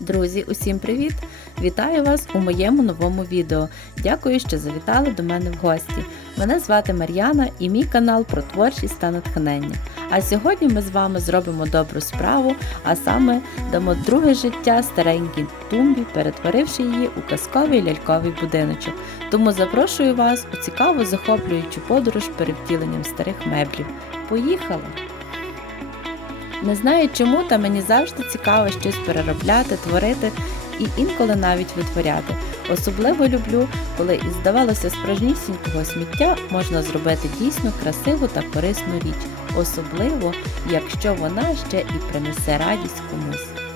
Друзі, усім привіт! Вітаю вас у моєму новому відео. Дякую, що завітали до мене в гості. Мене звати Мар'яна і мій канал про творчість та натхнення. А сьогодні ми з вами зробимо добру справу, а саме дамо друге життя старенькій тумбі, перетворивши її у казковий ляльковий будиночок. Тому запрошую вас у цікаву захоплюючу подорож перевтіленням старих меблів. Поїхали! Не знаю чому, та мені завжди цікаво щось переробляти, творити і інколи навіть витворяти. Особливо люблю, коли із здавалося справжнісінького сміття можна зробити дійсно красиву та корисну річ, особливо якщо вона ще і принесе радість комусь.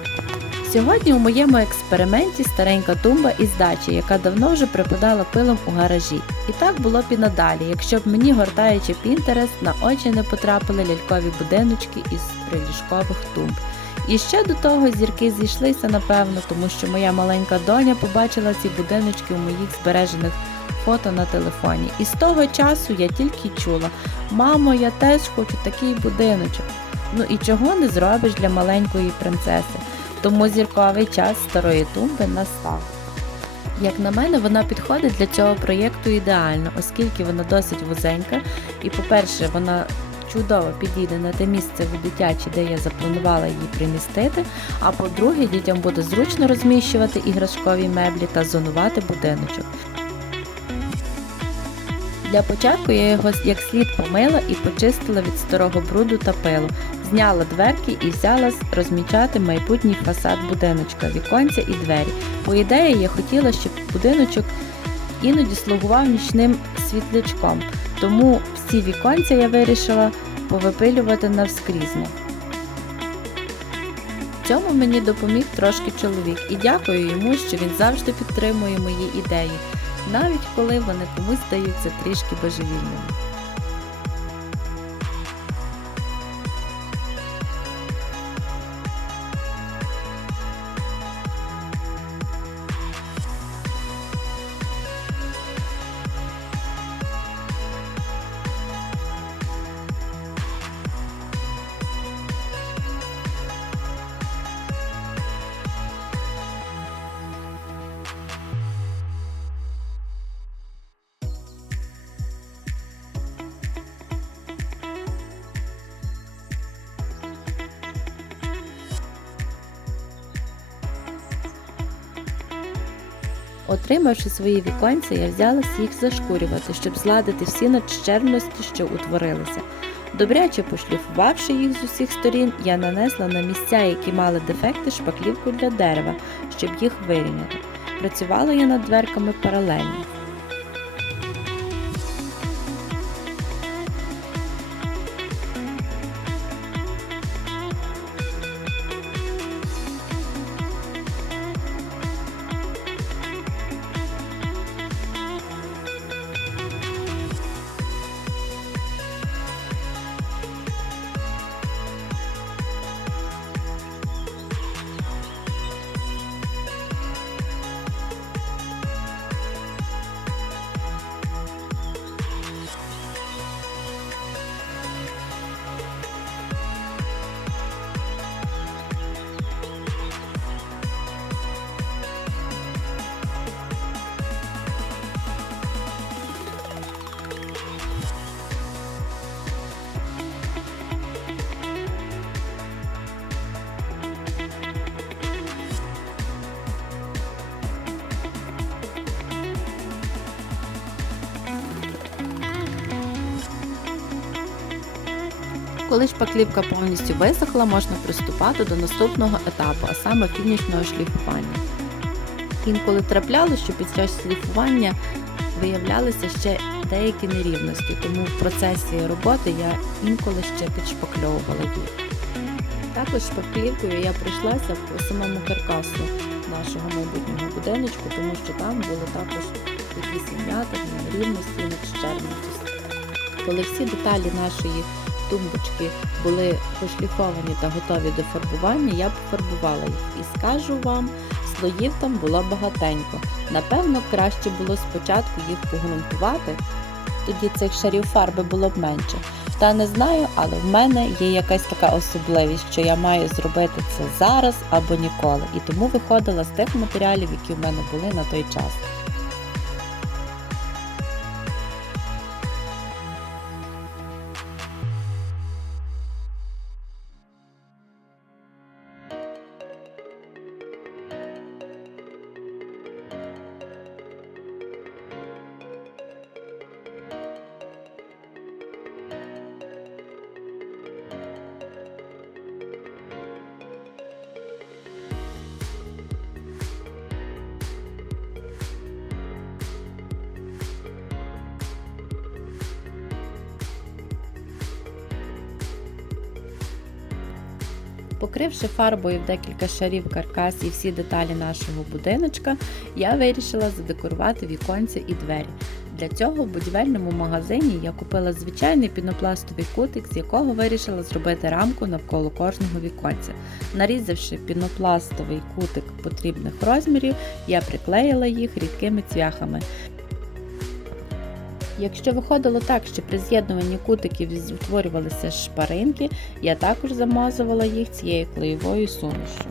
Сьогодні у моєму експерименті старенька тумба із дачі, яка давно вже припадала пилом у гаражі. І так було б і надалі, якщо б мені, гортаючи Пінтерест, на очі не потрапили лялькові будиночки із приліжкових тумб. І ще до того зірки зійшлися, напевно, тому що моя маленька доня побачила ці будиночки у моїх збережених фото на телефоні. І з того часу я тільки чула: мамо, я теж хочу такий будиночок. Ну і чого не зробиш для маленької принцеси? Тому зірковий час старої тумби настав. Як на мене, вона підходить для цього проєкту ідеально, оскільки вона досить вузенька, і, по-перше, вона чудово підійде на те місце в дитячі, де я запланувала її примістити. А по-друге, дітям буде зручно розміщувати іграшкові меблі та зонувати будиночок. Для початку я його як слід помила і почистила від старого бруду та пилу, зняла дверки і взялась розмічати майбутній фасад будиночка, віконця і двері. По ідеї я хотіла, щоб будиночок іноді слугував нічним світлячком, тому всі віконця я вирішила повипилювати навскрізно. В цьому мені допоміг трошки чоловік і дякую йому, що він завжди підтримує мої ідеї, навіть коли вони комусь здаються трішки божевільними. Отримавши свої віконця, я взялась їх зашкурювати, щоб зладити всі надщерності, що утворилися. Добряче пошліфувавши їх з усіх сторін, я нанесла на місця, які мали дефекти, шпаклівку для дерева, щоб їх вирівняти. Працювала я над дверками паралельно. Коли шпаклівка повністю висохла, можна приступати до наступного етапу, а саме фінішного шліфування. Інколи трапляло, що під час шліфування виявлялися ще деякі нерівності, тому в процесі роботи я інколи ще підшпакльовувала їх. Також шпаклівкою я прийшлася по самому каркасу нашого майбутнього будиночку, тому що там були також якісь м'ятини, нерівності, надщербності. Коли всі деталі нашої тумбочки були пошліфовані та готові до фарбування, я б пофарбувала їх. І скажу вам, слоїв там було багатенько. Напевно, краще було спочатку їх погрунтувати, тоді цих шарів фарби було б менше. Та не знаю, але в мене є якась така особливість, що я маю зробити це зараз або ніколи. І тому виходила з тих матеріалів, які в мене були на той час. Покривши фарбою в декілька шарів каркас і всі деталі нашого будиночка, я вирішила задекорувати віконця і двері. Для цього в будівельному магазині я купила звичайний пінопластовий кутик, з якого вирішила зробити рамку навколо кожного віконця. Нарізавши пінопластовий кутик потрібних розмірів, я приклеїла їх рідкими цвяхами. Якщо виходило так, що при з'єднуванні кутиків утворювалися шпаринки, я також замазувала їх цією клеєвою сумішю.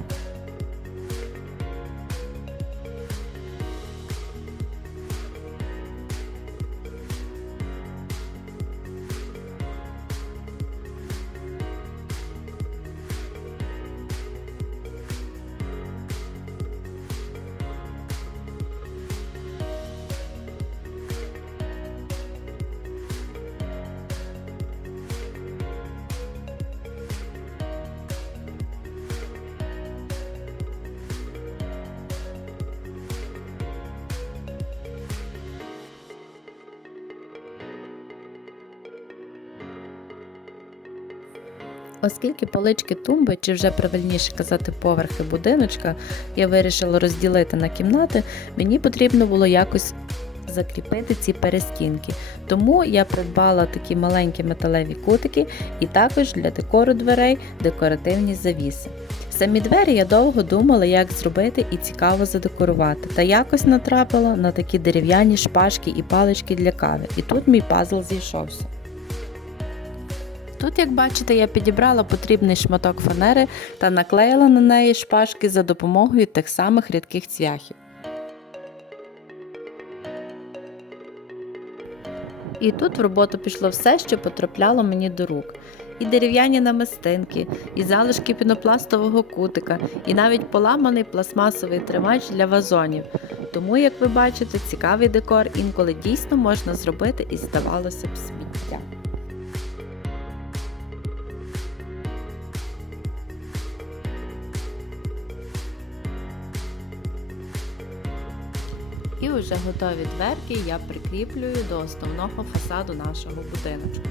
Оскільки полички тумби, чи вже правильніше казати поверхи будиночка, я вирішила розділити на кімнати, мені потрібно було якось закріпити ці перестінки. Тому я придбала такі маленькі металеві кутики і також для декору дверей декоративні завіси. Самі двері я довго думала, як зробити і цікаво задекорувати, та якось натрапила на такі дерев'яні шпажки і палички для кави. І тут мій пазл зійшовся. Тут, як бачите, я підібрала потрібний шматок фанери та наклеїла на неї шпажки за допомогою тих самих рідких цвяхів. І тут в роботу пішло все, що потрапляло мені до рук. І дерев'яні намистинки, і залишки пінопластового кутика, і навіть поламаний пластмасовий тримач для вазонів. Тому, як ви бачите, цікавий декор інколи дійсно можна зробити і здавалося б сміття. І вже готові дверки я прикріплюю до основного фасаду нашого будиночку.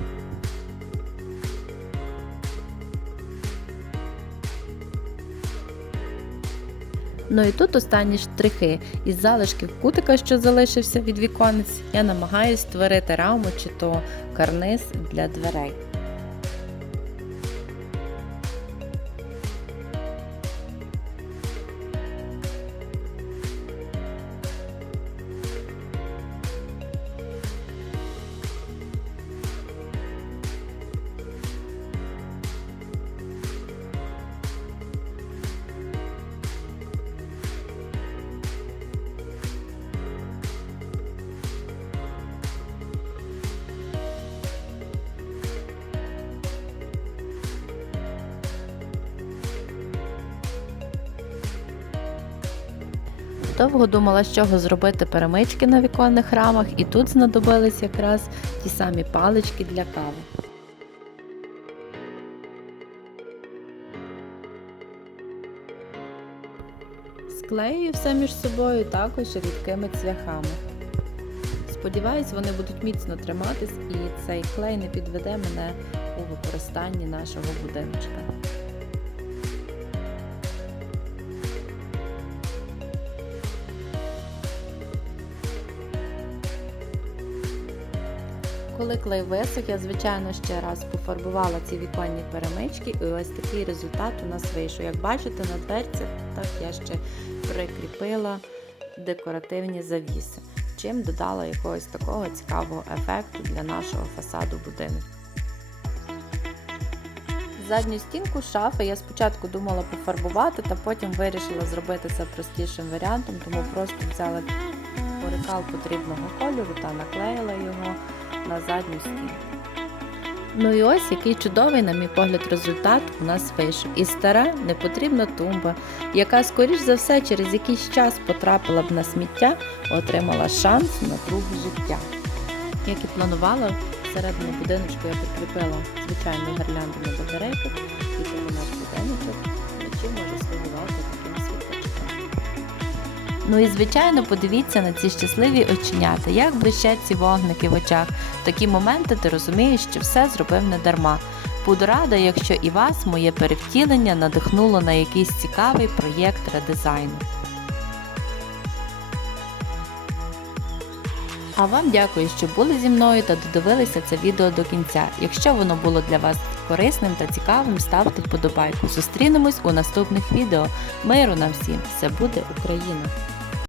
Ну і тут останні штрихи. Із залишків кутика, що залишився від віконець, я намагаюсь створити раму чи то карниз для дверей. Довго думала, з чого зробити перемички на віконних рамах, і тут знадобились якраз ті самі палички для кави. Склеюю все між собою також рідкими цвяхами. Сподіваюсь, вони будуть міцно триматись і цей клей не підведе мене у використанні нашого будиночка. Коли висох, я, звичайно, ще раз пофарбувала ці віконні перемички, і ось такий результат у нас вийшов. Як бачите, на дверці так я ще прикріпила декоративні завіси, чим додала якогось такого цікавого ефекту для нашого фасаду будинку. Задню стінку шафи я спочатку думала пофарбувати, та потім вирішила зробити це простішим варіантом, тому просто взяла орикал потрібного кольору та наклеїла його на задню стінку. Ну і ось який чудовий, на мій погляд, результат у нас вийшов. І стара непотрібна тумба, яка, скоріш за все, через якийсь час потрапила б на сміття, отримала шанс на друге життя. Як і планувала, всередину будиночку я прикріпила звичайну гірлянду на батарейках, і тому наш будиночок вночі може слугувати. Ну і звичайно, подивіться на ці щасливі оченята, як блищать ці вогники в очах. В такі моменти ти розумієш, що все зробив не дарма. Буду рада, якщо і вас моє перевтілення надихнуло на якийсь цікавий проєкт редизайну. А вам дякую, що були зі мною та додивилися це відео до кінця. Якщо воно було для вас корисним та цікавим, ставте вподобайку. Зустрінемось у наступних відео. Миру нам всім! Все буде Україна!